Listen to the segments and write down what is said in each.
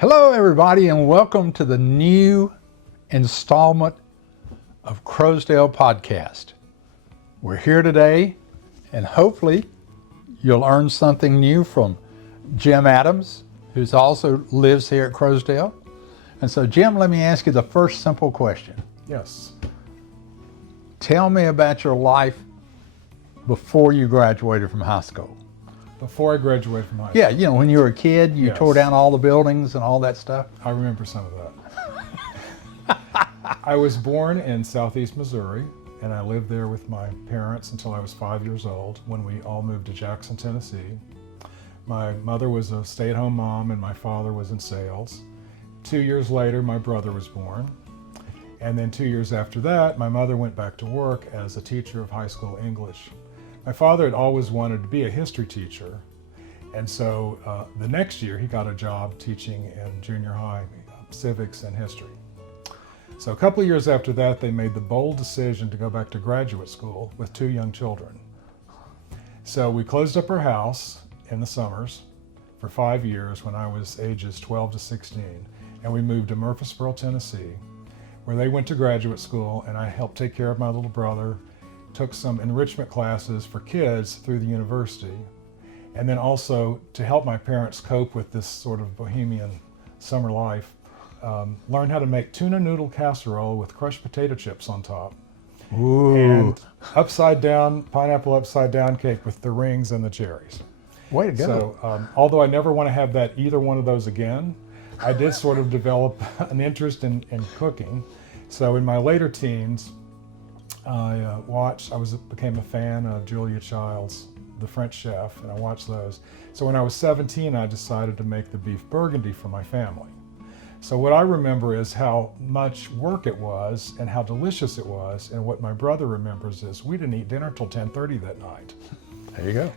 Hello, everybody, and welcome to the new installment of Crowsdale Podcast. We're here today, and hopefully you'll learn something new from Jim Adams, who also lives here at Crowsdale. And so, Jim, let me ask you the first simple question. Yes. Tell me about your life before you graduated from high school. Before I graduated from high school. Yeah, you know, when you were a kid, you tore down all the buildings and all that stuff. I remember some of that. I was born in southeast Missouri, and I lived there with my parents until I was 5 years old when we all moved to Jackson, Tennessee. My mother was a stay-at-home mom and my father was in sales. 2 years later, my brother was born. And then 2 years after that, my mother went back to work as a teacher of high school English. My father had always wanted to be a history teacher, and so the next year he got a job teaching in junior high civics and history. So a couple of years after that, they made the bold decision to go back to graduate school with 2 young children. So we closed up our house in the summers for 5 years when I was ages 12 to 16, and we moved to Murfreesboro, Tennessee, where they went to graduate school, and I helped take care of my little brother, took some enrichment classes for kids through the university, and then also to help my parents cope with this sort of bohemian summer life, learned how to make tuna noodle casserole with crushed potato chips on top. Ooh. And pineapple upside down cake with the rings and the cherries. Way to go. So although I never want to have either one of those again, I did sort of develop an interest in cooking. So in my later teens, I became a fan of Julia Child's The French Chef, and I watched those. So when I was 17, I decided to make the beef burgundy for my family. So what I remember is how much work it was and how delicious it was, and what my brother remembers is we didn't eat dinner till 10:30 that night. There you go.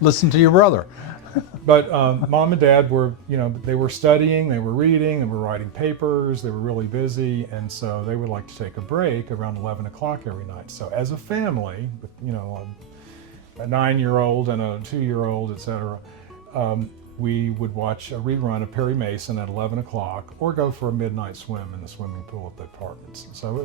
Listen to your brother. But mom and dad were, they were studying, they were reading, they were writing papers, they were really busy, and so they would like to take a break around 11 o'clock every night. So as a family, with, a 9-year-old and a 2-year-old, etc., we would watch a rerun of Perry Mason at 11 o'clock or go for a midnight swim in the swimming pool at the apartments. So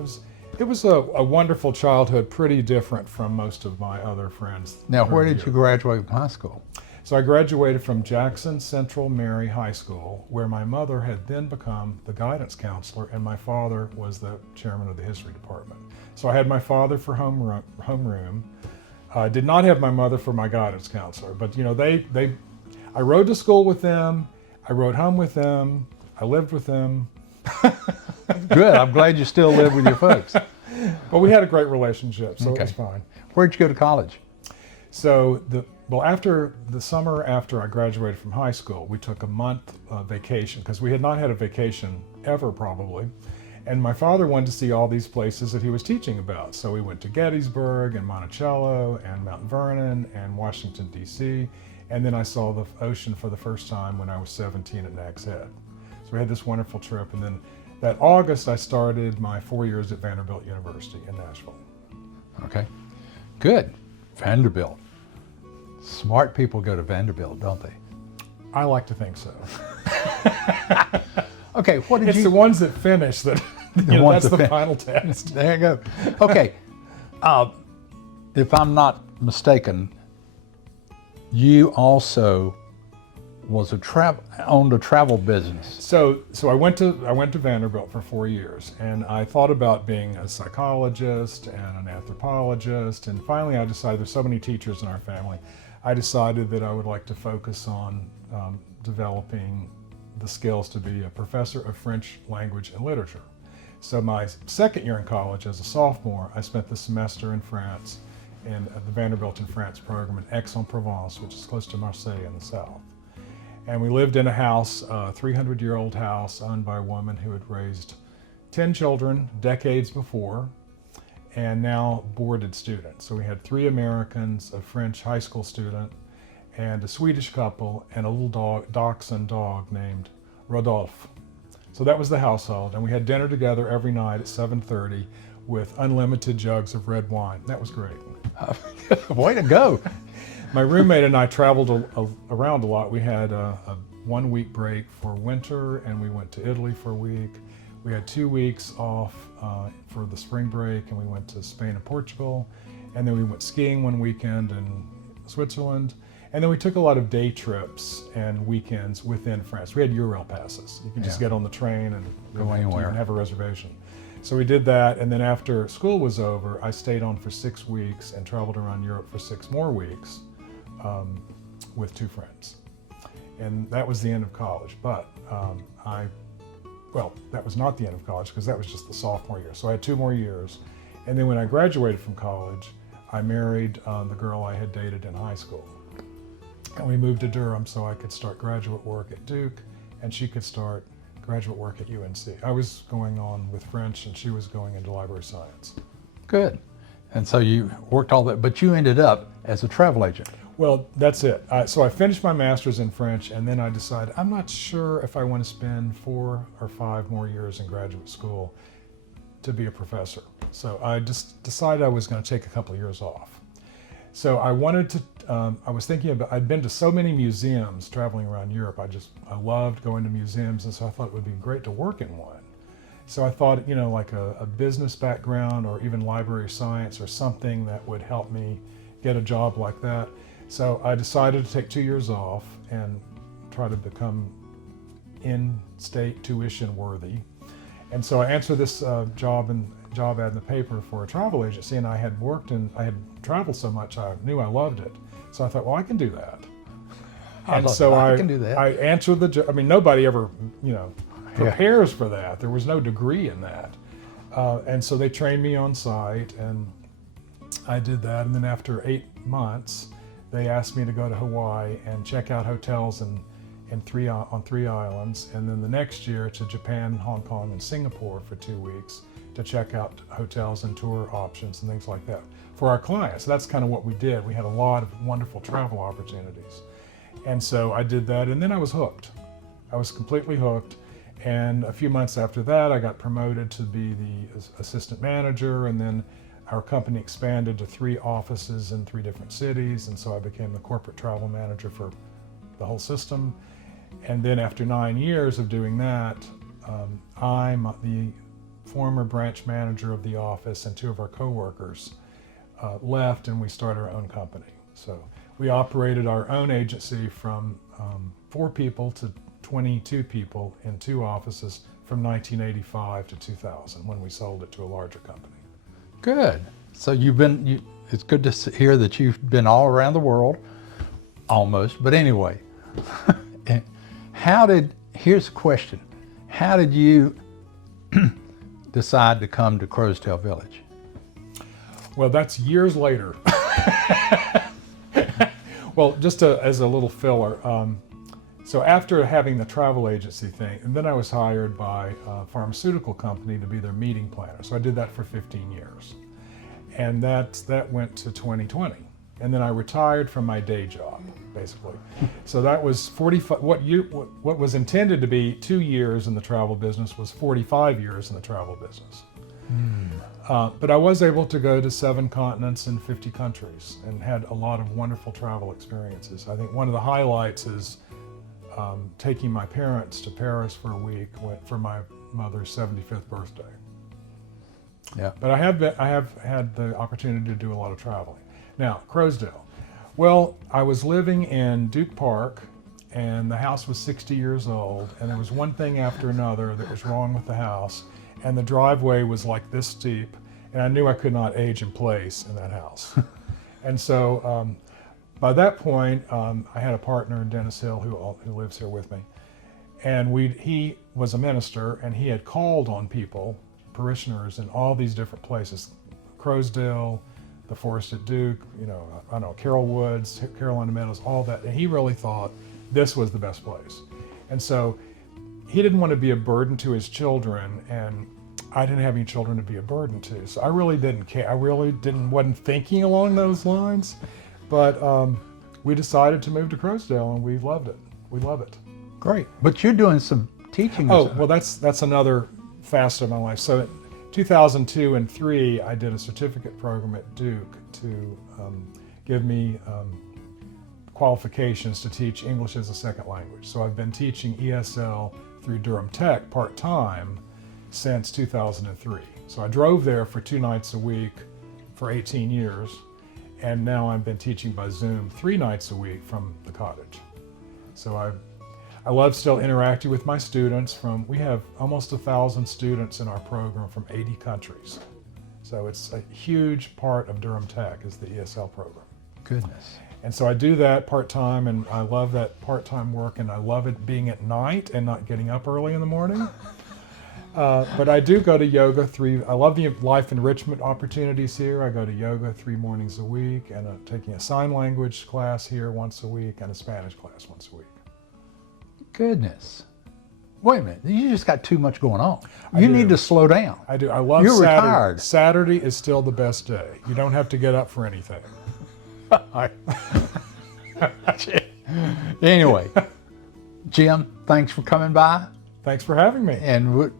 it was a wonderful childhood, pretty different from most of my other friends. Now, where did you graduate from high school? So I graduated from Jackson Central Mary High School, where my mother had then become the guidance counselor and my father was the chairman of the history department. So I had my father for homeroom. I did not have my mother for my guidance counselor, but I rode to school with them, I rode home with them, I lived with them. Good, I'm glad you still live with your folks. But we had a great relationship, so It was fine. Where'd you go to college? So after the summer after I graduated from high school, we took a month vacation because we had not had a vacation ever probably. And my father wanted to see all these places that he was teaching about. So we went to Gettysburg and Monticello and Mount Vernon and Washington, D.C. And then I saw the ocean for the first time when I was 17 at Nags Head. So we had this wonderful trip. And then that August, I started my 4 years at Vanderbilt University in Nashville. Okay, good. Vanderbilt. Smart people go to Vanderbilt, don't they? I like to think so. Okay, what did It's the ones that finish that, that's the final test. There you go. Okay, if I'm not mistaken, you also owned a travel business. So I went to Vanderbilt for 4 years, and I thought about being a psychologist and an anthropologist, and finally I decided, there's so many teachers in our family, I decided that I would like to focus on developing the skills to be a professor of French language and literature. So my second year in college as a sophomore, I spent the semester in France in the Vanderbilt in France program in Aix-en-Provence, which is close to Marseille in the south. And we lived in a house, a 300-year-old house owned by a woman who had raised 10 children decades before and now boarded students. So we had 3 Americans, a French high school student, and a Swedish couple, and a little dachshund dog named Rodolphe. So that was the household, and we had dinner together every night at 7:30 with unlimited jugs of red wine. That was great. Way to go. My roommate and I traveled around a lot. We had a 1 week break for winter, and we went to Italy for a week. We had 2 weeks off for the spring break, and we went to Spain and Portugal. And then we went skiing one weekend in Switzerland. And then we took a lot of day trips and weekends within France. We had Eurail passes. You can just get on the train and Go anywhere. and have a reservation. So we did that, and then after school was over, I stayed on for 6 weeks and traveled around Europe for 6 more weeks with 2 friends. And that was the end of college. But that was not the end of college, because that was just the sophomore year. So I had 2 more years. And then when I graduated from college, I married the girl I had dated in high school. And we moved to Durham so I could start graduate work at Duke, and she could start graduate work at UNC. I was going on with French, and she was going into library science. Good. And so you worked all that, but you ended up as a travel agent. Well, that's it. So I finished my master's in French, and then I decided I'm not sure if I want to spend 4 or 5 more years in graduate school to be a professor. So I just decided I was going to take a couple of years off. So I wanted to, I was thinking about, I'd been to so many museums traveling around Europe. I loved going to museums, and so I thought it would be great to work in one. So I thought, like a business background or even library science or something that would help me get a job like that. So I decided to take 2 years off and try to become in-state tuition worthy. And so I answered this job ad in the paper for a travel agency, and I had traveled so much, I knew I loved it. So I thought, well, I can do that. And so I can do that. I answered the job. I mean, nobody ever, prepares for that. There was no degree in that. And so they trained me on site, and I did that. And then after 8 months, they asked me to go to Hawaii and check out hotels on 3 islands. And then the next year to Japan, Hong Kong, and Singapore for 2 weeks to check out hotels and tour options and things like that for our clients. So that's kind of what we did. We had a lot of wonderful travel opportunities. And so I did that, and then I was hooked. I was completely hooked. And a few months after that, I got promoted to be the assistant manager, and then our company expanded to 3 offices in 3 different cities, and so I became the corporate travel manager for the whole system. And then after 9 years of doing that, I'm the former branch manager of the office, and 2 of our coworkers left, and we started our own company. So we operated our own agency from 4 people to 22 people in 2 offices from 1985 to 2000, when we sold it to a larger company. Good. So it's good to hear that you've been all around the world, almost. But anyway, here's a question. How did you decide to come to Crowsdale Village? Well, that's years later. Well, just as a little filler, so after having the travel agency thing, and then I was hired by a pharmaceutical company to be their meeting planner. So I did that for 15 years. And that went to 2020. And then I retired from my day job, basically. So that was 45, what was intended to be 2 years in the travel business was 45 years in the travel business. But I was able to go to 7 continents and 50 countries and had a lot of wonderful travel experiences. I think one of the highlights is taking my parents to Paris for a week for my mother's 75th birthday. Yeah. But I have had the opportunity to do a lot of traveling. Now, Crowsdale. Well, I was living in Duke Park, and the house was 60 years old, and there was one thing after another that was wrong with the house, and the driveway was like this steep, and I knew I could not age in place in that house. And so by that point, I had a partner, Dennis Hill, who lives here with me, and he was a minister, and he had called on people, parishioners in all these different places, Crowsdale, the Forest at Duke, Carroll Woods, Carolina Meadows, all that. And he really thought this was the best place. And so he didn't want to be a burden to his children, and I didn't have any children to be a burden to. So I really didn't care. I really wasn't thinking along those lines. But we decided to move to Crowsdale, and we loved it. We love it. Great. But you're doing some teaching. Oh, well, that's another facet of my life. So in 2002 and 2003, I did a certificate program at Duke to give me qualifications to teach English as a second language. So I've been teaching ESL through Durham Tech part-time since 2003. So I drove there for 2 nights a week for 18 years, and now I've been teaching by Zoom 3 nights a week from the cottage. So I love still interacting with my students. We have almost 1,000 students in our program from 80 countries. So it's a huge part of Durham Tech is the ESL program. Goodness. And so I do that part-time, and I love that part-time work, and I love it being at night and not getting up early in the morning. But I do go to yoga I love the life enrichment opportunities here. I go to yoga 3 mornings a week, and I'm taking a sign language class here once a week and a Spanish class once a week. Goodness. Wait a minute. You just got too much going on. I You do. need to slow down. I do. I love You're Saturday. retired. Saturday is still the best day. You don't have to get up for anything. Anyway, Jim, thanks for coming by. Thanks for having me. And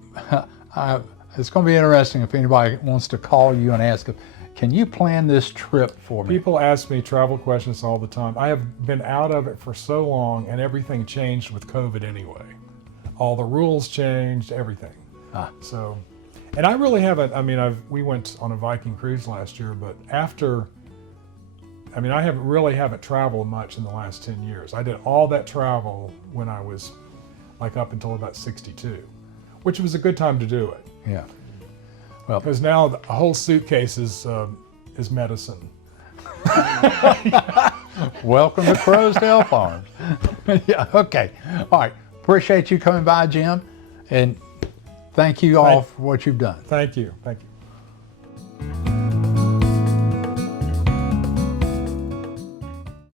it's going to be interesting if anybody wants to call you and ask, can you plan this trip for me? People ask me travel questions all the time. I have been out of it for so long, and everything changed with COVID anyway. All the rules changed, everything. So, and I really haven't, we went on a Viking cruise last year, but I haven't traveled much in the last 10 years. I did all that travel when I was up until about 62, which was a good time to do it. Yeah. Well, because now the whole suitcase is medicine. welcome to Crowsdale Farms. Yeah, okay. All right. Appreciate you coming by, Jim. And thank you all for what you've done. Thank you. Thank you.